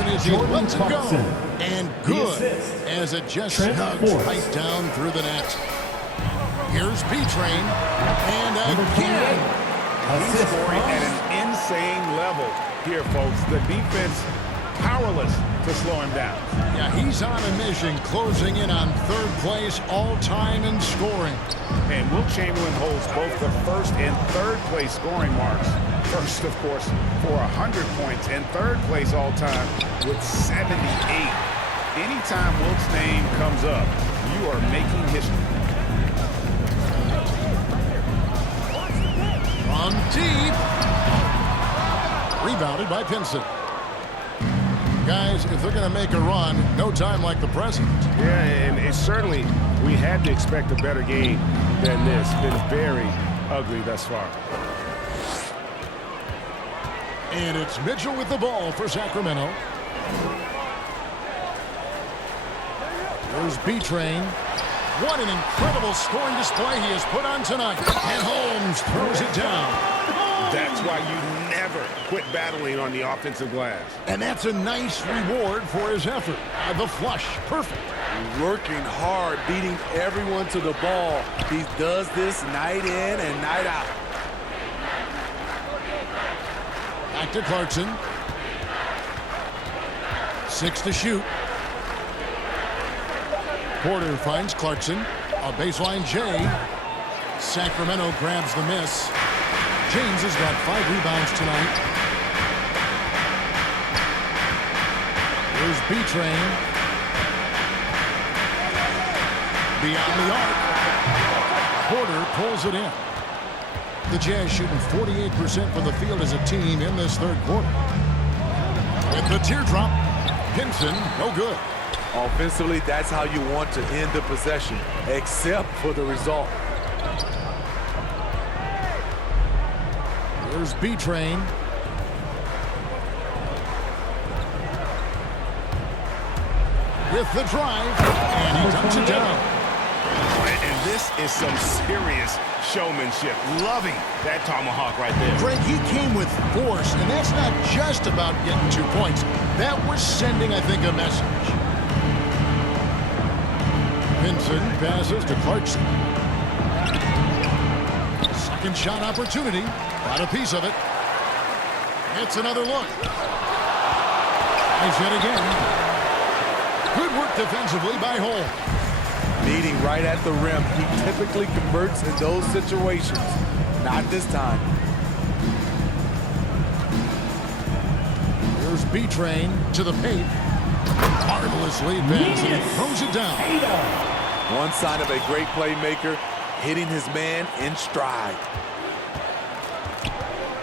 Clarkson as he lets it go. And good as it just snugs right down through the net. Here's B-Train. And again. He's scoring at an insane level here, folks. The defense powerless to slow him down. Yeah, he's on a mission, closing in on third place all-time in scoring. And Wilt Chamberlain holds both the first and third place scoring marks. First, of course, for 100 points, and third place all-time with 78. Anytime Wilt's name comes up, you are making history. From deep. Rebounded by Pinson. Guys, if they're going to make a run, no time like the present. Yeah, and it's certainly, we had to expect a better game than this. Been very ugly thus far. And it's Mitchell with the ball for Sacramento. Here's B-Train. What an incredible scoring display he has put on tonight. And Holmes throws it down. That's why you never quit battling on the offensive glass. And that's a nice reward for his effort. The flush, perfect. Working hard, beating everyone to the ball. He does this night in and night out. Back to Clarkson. 6 to shoot. Porter finds Clarkson. A baseline J. Sacramento grabs the miss. James has got 5 rebounds tonight. Here's B-Train. Beyond the arc. Porter pulls it in. The Jazz shooting 48% from the field as a team in this third quarter. With the teardrop, Pinson, no good. Offensively, that's how you want to end the possession, except for the result. There's B-Train. With the drive, and he dumps it down. And this is some serious showmanship. Loving that tomahawk right there. Greg, he came with force, and that's not just about getting 2 points. That was sending, I think, a message. Pinson passes to Clarkson. Second shot opportunity. Got a piece of it. It's another look. Nice hit again. Good work defensively by Holmes. Meeting right at the rim. He typically converts in those situations. Not this time. Here's B-Train to the paint. Marvelous lead pass, and he throws it down. One sign of a great playmaker, hitting his man in stride.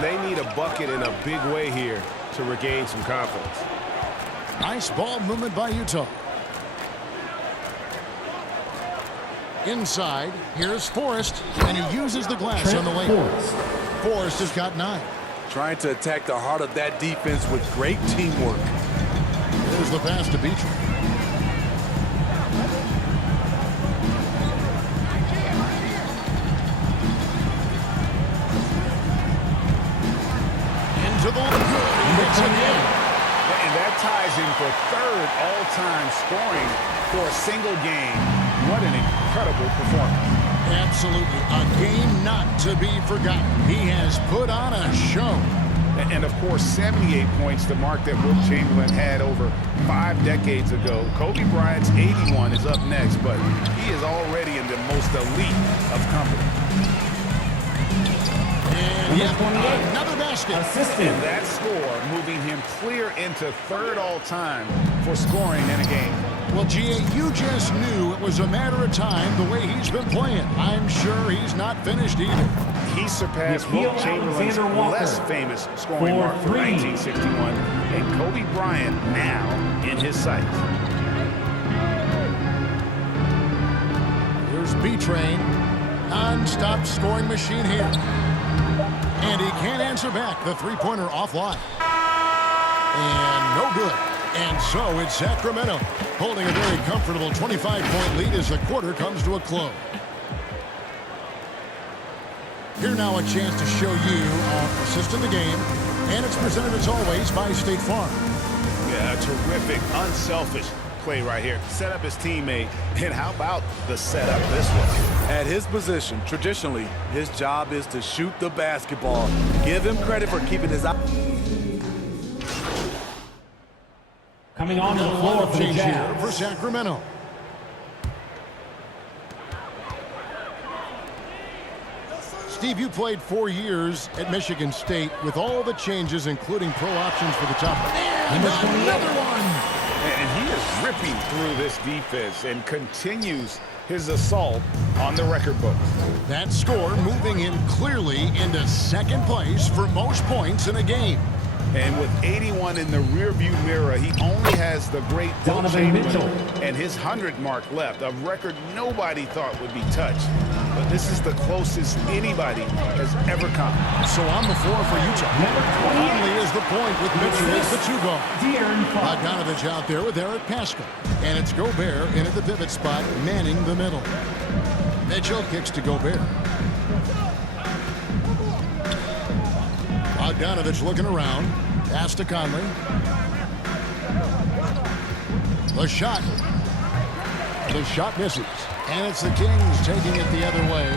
They need a bucket in a big way here to regain some confidence. Nice ball movement by Utah. Inside, here's Forrest, and he uses the glass on the lane. Forrest has got 9. Trying to attack the heart of that defense with great teamwork. Here's the pass to Beecher. Into the good. He hits again. And that ties in for third all-time scoring for a single game. What an incredible performance. Absolutely. A game not to be forgotten. He has put on a show. And of course, 78 points, the mark that Wilt Chamberlain had over 5 decades ago. Kobe Bryant's 81 is up next, but he is already in the most elite of company. And yet another basket. And that score moving him clear into third all-time for scoring in a game. Well, G.A., you just knew it was a matter of time the way he's been playing. I'm sure he's not finished either. He surpassed Wilt Chamberlain's less famous scoring mark from 1961, and Kobe Bryant now in his sights. Here's B-Train. Non-stop scoring machine here. And he can't answer back. The three-pointer offline. And no good. And so it's Sacramento holding a very comfortable 25-point lead as the quarter comes to a close. Here now a chance to show you our assist of the game. And it's presented as always by State Farm. Yeah, a terrific, unselfish play right here. Set up his teammate, and how about the setup this one? At his position, traditionally, his job is to shoot the basketball. Give him credit for keeping his eye. Coming on to the floor for the Change here for Jazz. Sacramento. Steve, you played 4 years at Michigan State with all the changes, including pro options for the top. And another one! And he is ripping through this defense and continues his assault on the record books. That score moving him clearly into second place for most points in a game. And with 81 in the rearview mirror, he only has the great Will Donovan Chamberlain Mitchell. and his 100 mark left, a record nobody thought would be touched. But this is the closest anybody has ever come. So on the floor for Utah. Number 28. Conley is the point with Mitchell as the 2-guard. De'Aaron Fox. Bogdanovich out there with Eric Paschal. And it's Gobert in at the pivot spot, manning the middle. Mitchell kicks to Gobert. Bogdanovich looking around. Pass to Conley. The shot. The shot misses. And it's the Kings taking it the other way.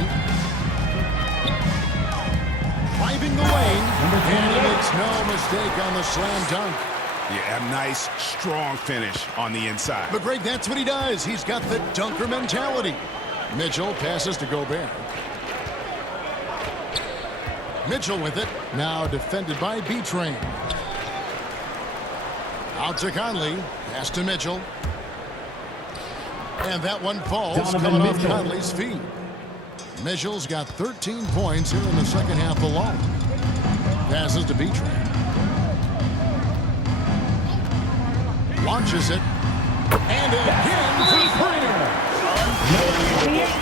Driving the lane. And he makes no mistake on the slam dunk. Yeah, a nice, strong finish on the inside. But Greg, that's what he does. He's got the dunker mentality. Mitchell passes to Gobert. Mitchell with it. Now defended by B-Train. Out to Conley. Pass to Mitchell. And that one falls, Donovan coming off Mitchell. Conley's feet. Mitchell's got 13 points here in the second half alone. Passes to B-Train. Launches it. And again for three.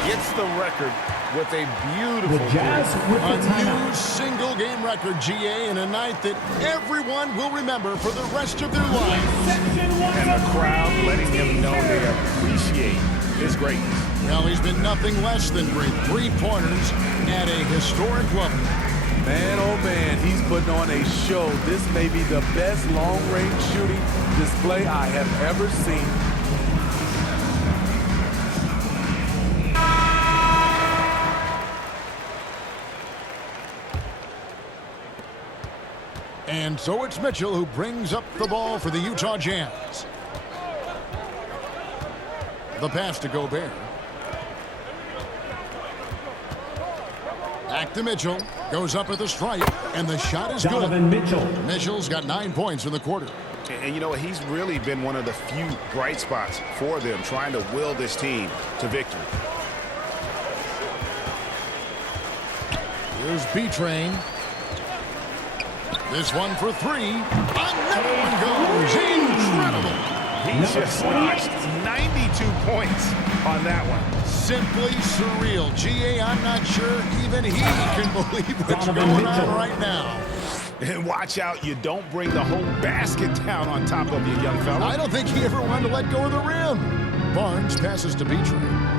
Gets the record with a beautiful The Jazz with the A new timeout. single-game record, GA, in a night that everyone will remember for the rest of their lives. and the crowd letting him know they appreciate his greatness. Well, he's been nothing less than great. 3-pointers at a historic level. Man, oh man, he's putting on a show. This may be the best long-range shooting display I have ever seen. And so it's Mitchell who brings up the ball for the Utah Jazz. The pass to Gobert. Back to Mitchell. Goes up at the stripe, and the shot is Donovan good. Mitchell. Mitchell's got 9 points in the quarter. And you know, he's really been one of the few bright spots for them, trying to will this team to victory. Here's B-Train. This one for 3. Another one goes. Incredible. He's just notched 92 points on that one. Simply surreal. GA, I'm not sure even he can believe what's Donovan going Mitchell. on right now. And watch out, you don't bring the whole basket down on top of you, young fella. I don't think he ever wanted to let go of the rim. Barnes passes to B-Train.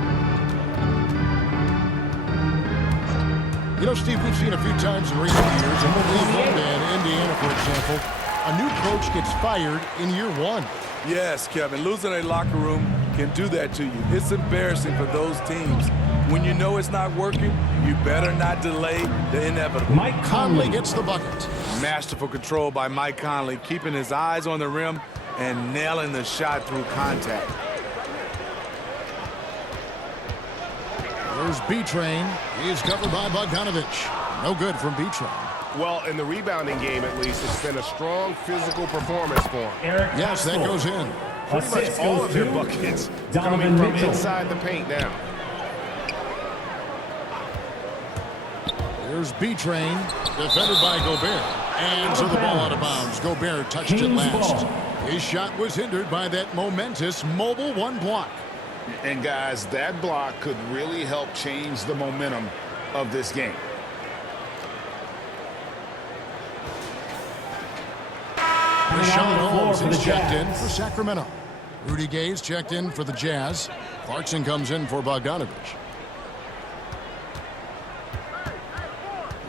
You know, Steve, we've seen a few times in recent years, in Cleveland and Indiana, for example, a new coach gets fired in year 1. Yes, Kevin, losing a locker room can do that to you. It's embarrassing for those teams. When you know it's not working, you better not delay the inevitable. Mike Conley Conley. gets the bucket. Masterful control by Mike Conley, keeping his eyes on the rim and nailing the shot through contact. There's B-Train. He's covered by Bogdanovich. No good from B-Train. Well, in the rebounding game, at least, it's been a strong physical performance for him. Eric Yes, that Paschal. goes in. Pretty much Assist all goes of their to buckets Donovan coming from Mitchell. inside the paint now. Here's B-Train, defended by Gobert. And so the ball out of bounds. Gobert touched it Kings last. ball. His shot was hindered by that momentous mobile 1 block. And guys, that block could really help change the momentum of this game. Rashawn Holmes for is the checked in Jazz. for Sacramento. Rudy Gay's checked in for the Jazz. Clarkson comes in for Bogdanovich.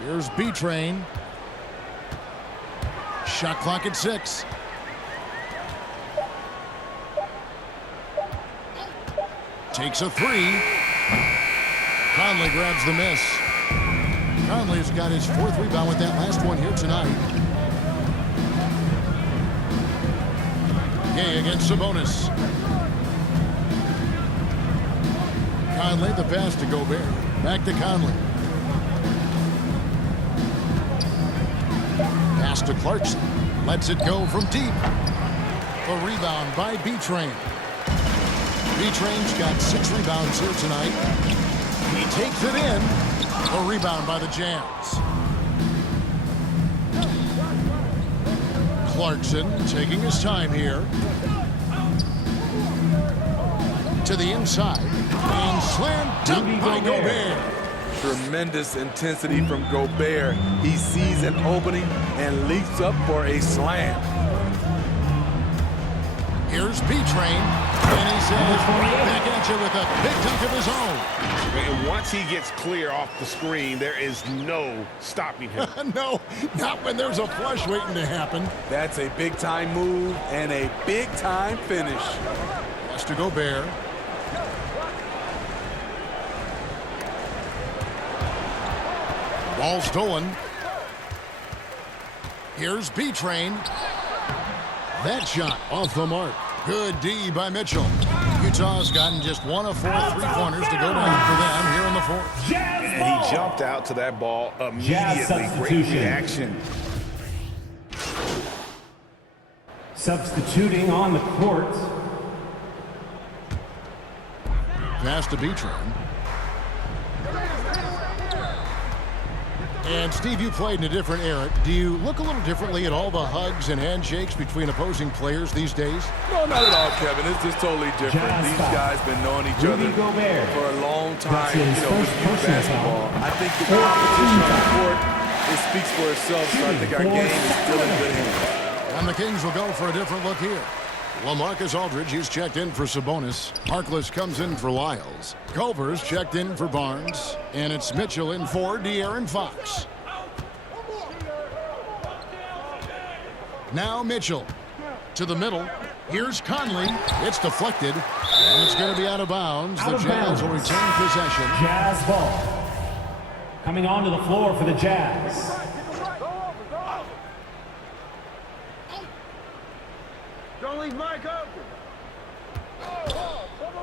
Here's B-Train. Shot clock at 6. Takes a three. Conley grabs the miss. Conley's got his 4th rebound with that last one here tonight. Gay against Sabonis. Conley, the pass to Gobert. Back to Conley. Pass to Clarkson. Lets it go from deep. A rebound by B-Train. B-Train's got 6 rebounds here tonight. He takes it in. A rebound by the Jazz. Clarkson taking his time here. To the inside. And slam dunk by Gobert. Tremendous intensity from Gobert. He sees an opening and leaps up for a slam. Here's B-Train. And he says, back at you with a big dunk of his own. And once he gets clear off the screen, there is no stopping him. No, not when there's a flush waiting to happen. That's a big-time move and a big-time finish. Pass to Gobert. Ball stolen. Here's B-Train. That shot off the mark. Good D by Mitchell. Utah's gotten just 1 of 4 3-pointers to go down for them here in the 4th. And he jumped out to that ball immediately. Great reaction. Substituting on the court. Pass to B-Train. And Steve, you played in a different era. Do you look a little differently at all the hugs and handshakes between opposing players these days? No, not at all, Kevin. It's just totally different. These guys been knowing each other for a long time. You know, with youth basketball. I think the competition on the court, it speaks for itself. So I think our game is still in good hands. And the Kings will go for a different look here. LaMarcus Aldridge, he's checked in for Sabonis. Harkless comes in for Lyles. Culver's checked in for Barnes. And it's Mitchell in for De'Aaron Fox. Now Mitchell to the middle. Here's Conley. It's deflected. And it's going to be out of bounds. The Jazz will retain possession. Jazz ball. Coming onto the floor for the Jazz.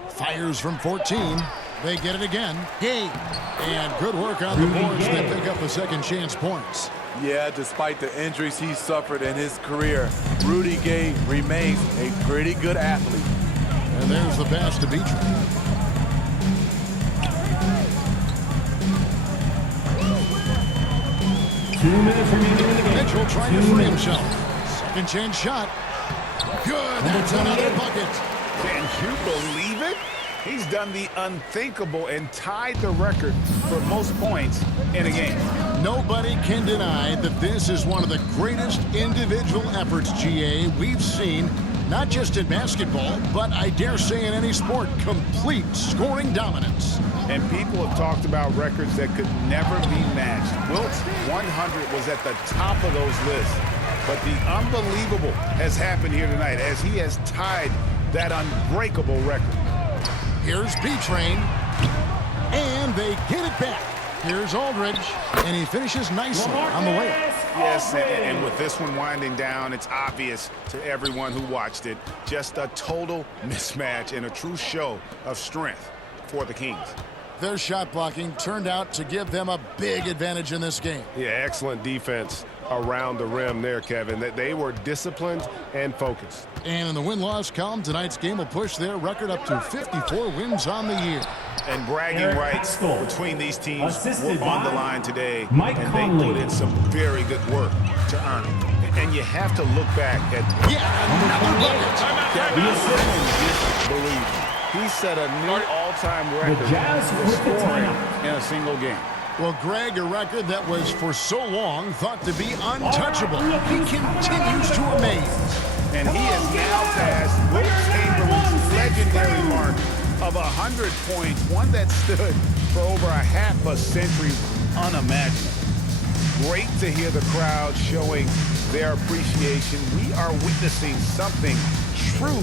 Fires from 14. They get it again. Gay. And good work on the boards. They pick up the second chance points. Yeah, despite the injuries he suffered in his career, Rudy Gay remains a pretty good athlete. And there's the pass to B-Train. Two minutes remaining in the game. Mitchell trying to free himself. Second chance shot. Good. That's another bucket. Can you believe it? He's done the unthinkable and tied the record for most points in a game. Nobody can deny that this is one of the greatest individual efforts, GA, we've seen, not just in basketball, but I dare say in any sport. Complete scoring dominance. And people have talked about records that could never be matched. Wilt's 100 was at the top of those lists. But the unbelievable has happened here tonight as he has tied that unbreakable record. Here's B-Train. And they get it back. Here's Aldridge. And he finishes nicely on the layup. Yes, and with this one winding down, it's obvious to everyone who watched it. Just a total mismatch and a true show of strength for the Kings. Their shot blocking turned out to give them a big advantage in this game. Yeah, excellent defense around the rim there, Kevin. That they were disciplined and focused. And in the win-loss column, tonight's game will push their record up to 54 wins on the year. And bragging Eric rights Paschall, between these teams assisted were on the by line today. Mike and Conley. they put in some very good work to earn it. And you have to look back at Another bucket. Kevin. I believe he set a new all-time record Jazz for with the scoring timeout. in a single game. Well, Greg, a record that was for so long thought to be untouchable. He continues to amaze. And he has now passed Wilt Chamberlain's legendary mark of 100 points, one that stood for over a half a century, unimaginable. Great to hear the crowd showing their appreciation. We are witnessing something true